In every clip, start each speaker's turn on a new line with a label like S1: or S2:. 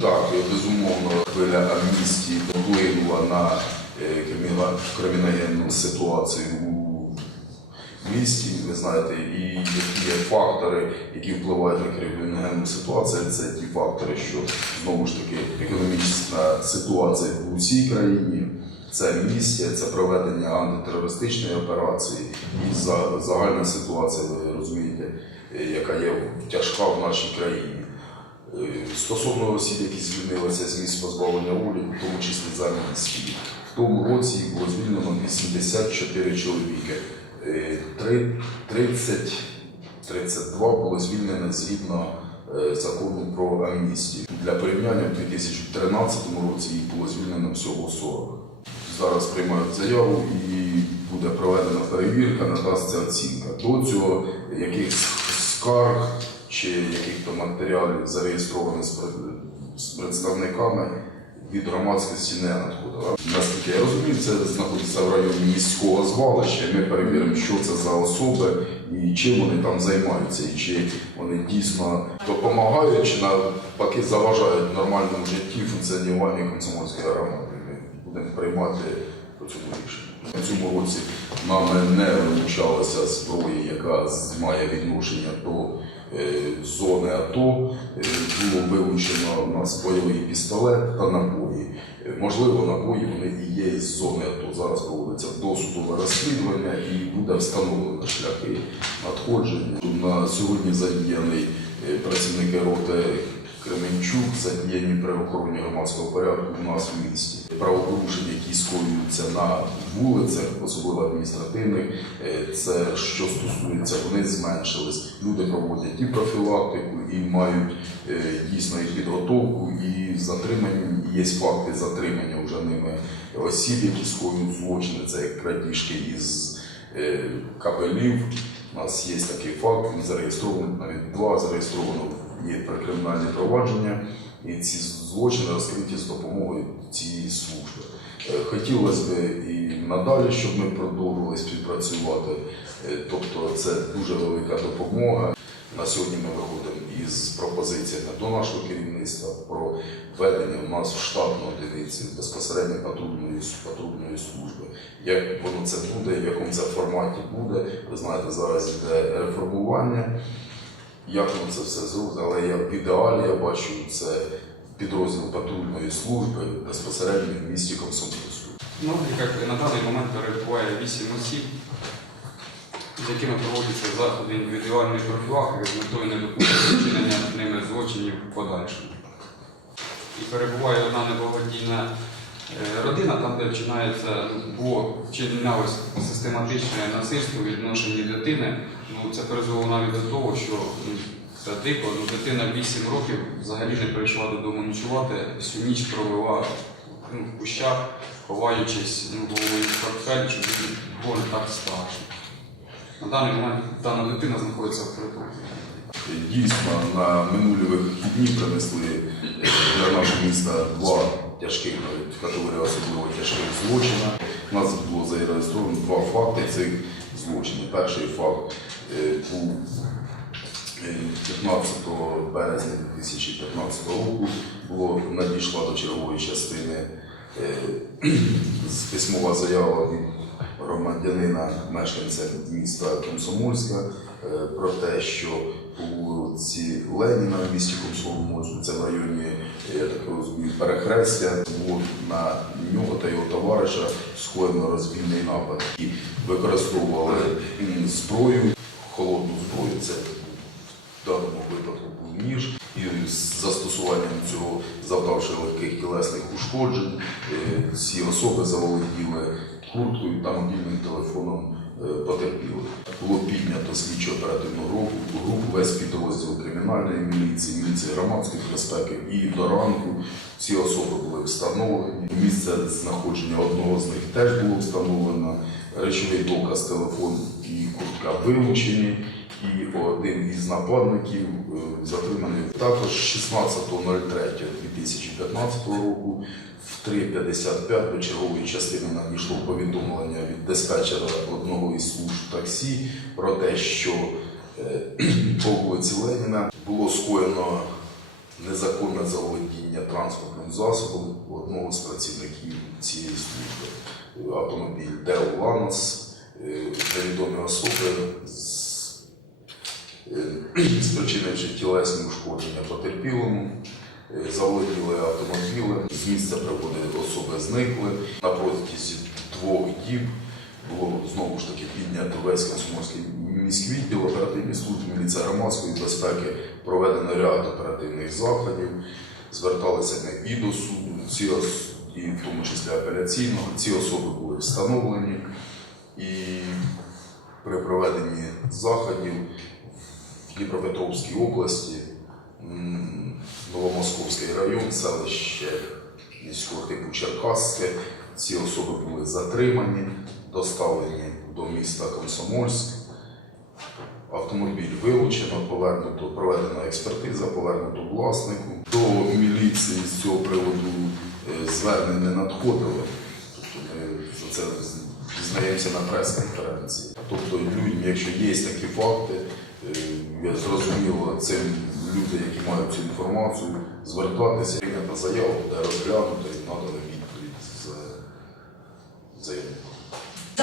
S1: Так, безумовно, хвиля амністії вплинула на е, криміна- криміногенну ситуацію у місті. Ви знаєте, і які є фактори, які впливають на криміногенну ситуацію. Це ті фактори, що знову ж таки економічна ситуація в усій країні. Це місія, це проведення антитерористичної операції і за- загальна ситуація, ви розумієте, е, яка є тяжка в нашій країні. Е, Стосовно осіб, які звільнилися з місць позбавлення волі, в тому числі за амністії, в тому році їх було звільнено 84 чоловіки. Е, 30, 32 було звільнено згідно е, закону про амністію. Для порівняння в 2013 році їх було звільнено всього 40. Зараз приймають заяву і буде проведена перевірка, надасться оцінка. До цього якихось скарг чи яких-то матеріалів зареєстрованих з представниками від громадськості не надходило. Наскільки я розумію, це знаходиться в районі міського звалища. Ми перевіримо, що це за особи і чим вони там займаються, і чи вони дійсно допомагають, чи навпаки заважають нормальному житті функціонуванню комсомольської громади. Ми будемо приймати по цьому рішення. У цьому році нами не вилучалася зброя, яка має відношення до зони АТО. Е, Було вилучено у нас бойовий пістолет та набої. Е, Можливо, набої вони і є із зони АТО. Зараз проводиться досудове розслідування і буде встановлено шляхи надходження. На сьогодні задіяний е, працівники роти Кременчук, задіяні при охороні громадського порядку у нас в місті. Правопорушення, які скоюються на вулицях, особливо адміністративних, е, це що стосується, вони зменшились. Люди проводять і профілактику, і мають е, дійсно і підготовку, і затримані. Є факти затримання вже ними осіб, які скоюють злочини. Це як крадіжки із е, кабелів. У нас є такий факт, він зареєстрований, навіть два зареєстровано є кримінальне провадження, і ці злочини розкриті з допомогою цієї служби. Е, Хотілося б і надалі, щоб ми продовжували співпрацювати. Е, Тобто це дуже велика допомога. На сьогодні ми виходимо із пропозиціями до нашого керівництва про введення у нас в штатну одиницю безпосередньо патрульної, патрульної служби. Як воно це буде, в якому це форматі буде. Ви знаєте, зараз йде реформування. Як воно це все зробить, але я в ідеалі я бачу це підрозділ патрульної служби безпосередньо в місті Комсомольську.
S2: Ну, як на даний момент перебуває 8 осіб, з якими проводяться заходи індивідуальної профілактики з метою недопущення вчинення ними злочинів в подальшому. І перебуває одна неблагодійна е, родина, там, де вчинається, було вчинялось систематичне насильство в відношенні дитини. Ну, це призвело навіть до того, що ну, це дико, ну, дитина 8 років взагалі не прийшла додому ночувати, всю ніч провела ну, в кущах, ховаючись ну, в портфель, щоб їй було так страшно. На даний момент дана дитина знаходиться в притулку.
S1: Дійсно, на минулі вихідні принесли для нашого міста два тяжких навіть категорії особливо тяжких злочина. У нас було зареєстровано два факти цих злочинів. Перший факт е, був е, 15 березня 2015 року було надійшла до чергової частини е, письмова заява від громадянина, мешканця міста Комсомольська е, про те, що по вулиці Леніна в місті Комсомольську, це в районі, я так розумію, перехрестя, було на нього та його товариша скоєно розбійний напад і використовували зброю, холодну зброю. Це в даному випадку був ніж, і з застосуванням цього завдавши легких тілесних ушкоджень, е, ці особи заволоділи курткою та мобільним телефоном е, потерпілих. Було піднято слідчо оперативну групу, групу весь підрозділ кримінальної міліції, міліції громадської безпеки. І до ранку ці особи були встановлені. Місце знаходження одного з них теж було встановлено. Речовий доказ телефон і куртка вилучені. І один із нападників е, затриманий також 16.03.2015 року в 3.55 до чергової частини надійшло повідомлення від диспетчера одного із служб таксі про те, що е, по вулиці Леніна було скоєно незаконне заволодіння транспортним засобом одного з працівників цієї служби. Автомобіль Део Ланос, невідомі особи е, спричинивши тілесні ушкодження потерпілому, заволоділи автомобілем, з місця пригоди особи зникли. На протязі двох діб було знову ж таки піднято весь Комсомольський міськвідділ оперативні служби міліції громадської безпеки, проведено ряд оперативних заходів, зверталися ми і до суду, ці і в тому числі апеляційного. Ці особи були встановлені і при проведенні заходів в Дніпропетровській області, Новомосковський район, селище міського типу Черкаське. Ці особи були затримані, доставлені до міста Комсомольськ. Автомобіль вилучено, повернуто, проведена експертиза, повернуто власнику. До міліції з цього приводу е, звернень не надходило. Тобто ми за це дізнаємося на прес-конференції. Тобто людям, якщо є такі факти, е, зрозуміло, цим люди, які мають цю інформацію, звертатися, прийнята заяву, буде розглянуто і надали відповідь з заявником.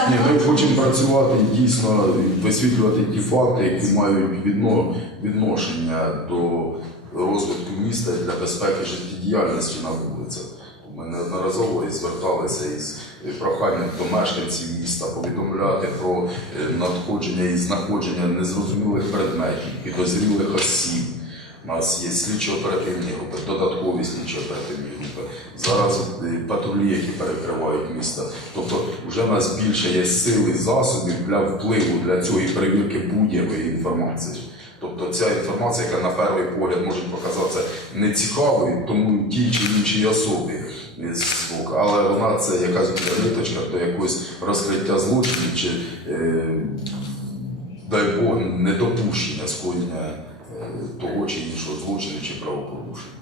S1: Ні, ми хочемо працювати дійсно, висвітлювати ті факти, які мають відно, відношення до розвитку міста для безпеки життєдіяльності на вулицях. Ми неодноразово і зверталися із проханням до мешканців міста повідомляти про е, надходження і знаходження незрозумілих предметів, підозрілих осіб. У нас є слідчо-оперативні групи, додаткові слідчо-оперативні групи. Зараз е, патрулі, які перекривають місто. Тобто вже в нас більше є сил і засобів для впливу для цієї перевірки будь-якої інформації. Тобто ця інформація, яка на перший погляд може показатися нецікавою, тому тій чи іншій особі, е, з боку, але вона це якась ниточка до якогось розкриття злочинів чи, е, дай Бог, недопущення скоєння того чи іншого злочину чи правопорушення.